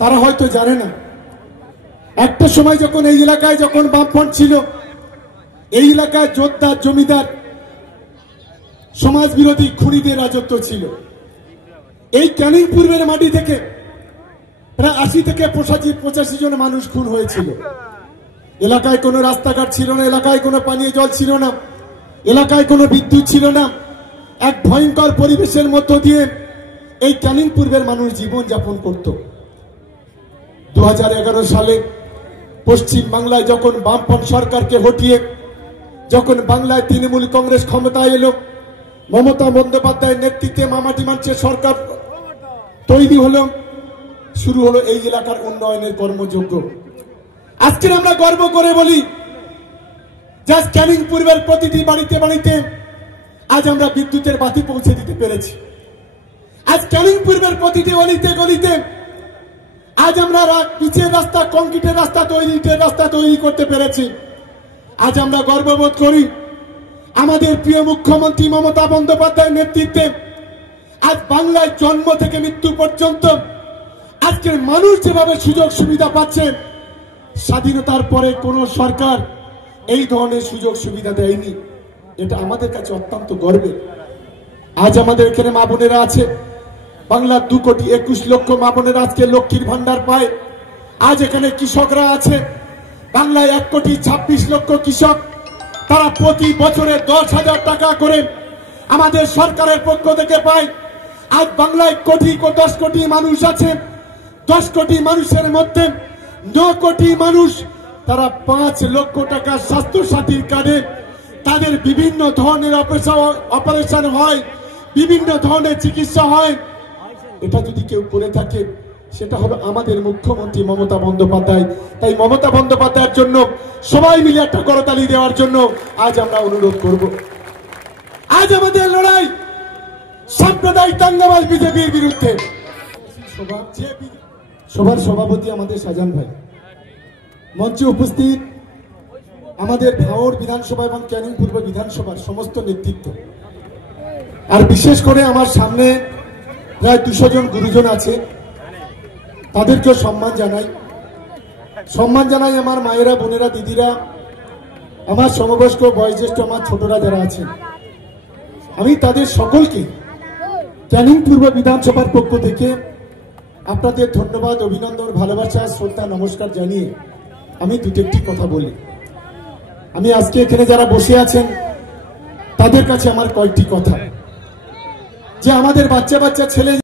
তারা হয়তো জানে না একটা সময় যখন এই এলাকায় যখন বামফ্রন্ট ছিল, এই এলাকায় জোরদার জমিদার সমাজ বিরোধী খুনিদের রাজত্ব ছিল। এই ক্যানিং পূর্বের মাটি থেকে প্রায় 80 থেকে 85 জন মানুষ খুন হয়েছিল। এলাকায় কোনো রাস্তাঘাট ছিল না, এলাকায় কোনো পানীয় জল ছিল না, এলাকায় কোনো বিদ্যুৎ ছিল না। এক ভয়ঙ্কর পরিবেশের মধ্য দিয়ে এই ক্যানিং পূর্বের মানুষ জীবন যাপন করত। 2011 সালে পশ্চিম বাংলায় যখন বামপন্থ সরকারকে হটিয়ে যখন বাংলায় তৃণমূল কংগ্রেস ক্ষমতায় এলো, মমতা বন্দ্যোপাধ্যায়ের নেতৃত্বে মামাটি মানুষের সরকার তৈরি হলো, শুরু হলো এই এলাকার উন্নয়নের কর্মযজ্ঞ। আজকে আমরা গর্ব করে বলি যে ক্যানিং পূর্বের প্রতিটি বাড়িতে বাড়িতে আজ আমরা বিদ্যুতের বাতি পৌঁছে দিতে পেরেছি। আজ ক্যানিং পূর্বের প্রতিটি অলিতে গলিতে আজ আমরা পিচের রাস্তা, কংক্রিটের রাস্তা তৈরি করতে পেরেছি। আজ আমরা গর্ববোধ করি আমাদের প্রিয় মুখ্যমন্ত্রী মমতা বন্দ্যোপাধ্যায়ের নেতৃত্বে আজ বাংলায় জন্ম থেকে মৃত্যু পর্যন্ত আজকের মানুষ যেভাবে সুযোগ সুবিধা পাচ্ছে, স্বাধীনতার পরে কোন সরকার এই ধরনের সুযোগ সুবিধা দেয়নি। এটা আমাদের কাছে অত্যন্ত গর্বের। আজ আমাদের এখানে মা বোনেরা আছে, বাংলার 2,21,00,000 মা বোনেরা আজকে লক্ষ্মীর ভান্ডার পায়। আজ এখানে কৃষকরা আছে, বাংলায় 1,26,00,000 কৃষক, তারা প্রতি বছরে 10,000 টাকা করে আমাদের সরকারের পক্ষ থেকে পায়। আজ বাংলায় 10 কোটি মানুষ আছে, 10 কোটি মানুষের মধ্যে 9 কোটি মানুষ তারা 5 লক্ষ টাকা স্বাস্থ্য সাথীর কার্ডে তাদের বিভিন্ন ধরনের অপারেশন হয়, বিভিন্ন ধরনের চিকিৎসা হয়। এটা যদি কেউ করে থাকে সেটা হবে আমাদের মুখ্যমন্ত্রী মমতা বন্দ্যোপাধ্যায়। তাই মমতা বন্দ্যোপাধ্যায়ের জন্য সবাই মিলে একটা করতালি দেওয়ার জন্য আজ আমরা অনুরোধ করব। আজ আমাদের লড়াই সাম্প্রদায়িক দাঙ্গাবাজ বিজেপির বিরুদ্ধে। সভার সভাপতি আমাদের শাহজাহান ভাই, মঞ্চে উপস্থিত আমাদের ভাঙড় বিধানসভা এবং ক্যানিং পূর্ব বিধানসভার সমস্ত নেতৃত্ব, আর বিশেষ করে আমার সামনে প্রায় 200 জন গুরুজন আছে, তাদেরকেও সম্মান জানাই আমার মায়েরা, বোনেরা, দিদিরা, আমার সমবয়স্ক বয়োজ্যেষ্ঠ আমার ছোটরা যারা আছেন, আমি তাদের সকলকে ক্যানিং পূর্ব বিধানসভার পক্ষ থেকে আপনাদের ধন্যবাদ, অভিনন্দন, ভালোবাসা, শ্রদ্ধা, নমস্কার জানিয়ে আমি দুটি কথা বলি। আমি আজকে এখানে যারা বসে আছেন তাদের কাছে আমার কয়েকটি কথা, যে আমাদের বাচ্চা ছেলে